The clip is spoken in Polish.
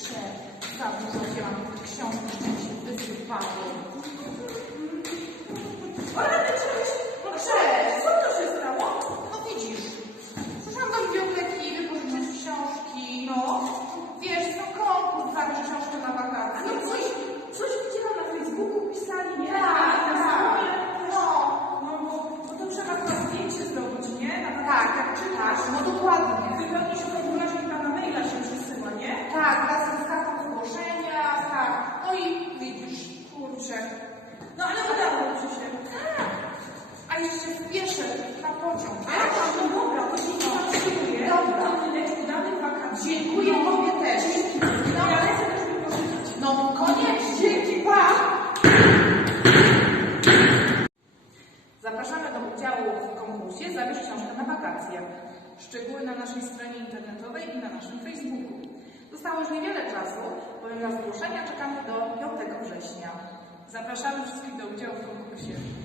kurczę, za dużo wzięłam tych książek, że mi się wysypały. Ale cześć! No cześć! Co to się stało? No widzisz, przyszłam do biblioteki wypożyczyć książki. No. Wiesz, no konkurs, zabić książkę na wakacje. no coś, coś widziałam na Facebooku, pisali, nie? Tak, Na tak. stronie. No, No bo, bo to trzeba chyba zdjęcie zrobić, nie? Na tak, jak czytasz, no dokładnie. Wypełnisz formularz i tam na maila się przesyła, nie? Tak, razem z kartą zgłoszenia, tak. No i widzisz, kurczę. No ale udało ci się. A jeszcze spieszę na pociąg, A, wiesz? no dobra, to się zatrzymuję. Dobra. Leć udanych wakacji. Dziękuję Tobie też. No, ja lecę też. No koniecznie, dzięki, pa! Zapraszamy do udziału w konkursie Zabierz książkę na wakacje. Szczegóły na naszej stronie internetowej i na naszym Facebooku. Zostało już niewiele czasu, bowiem na zgłoszenia czekamy do 5 września. Zapraszamy wszystkich do udziału w konkursie.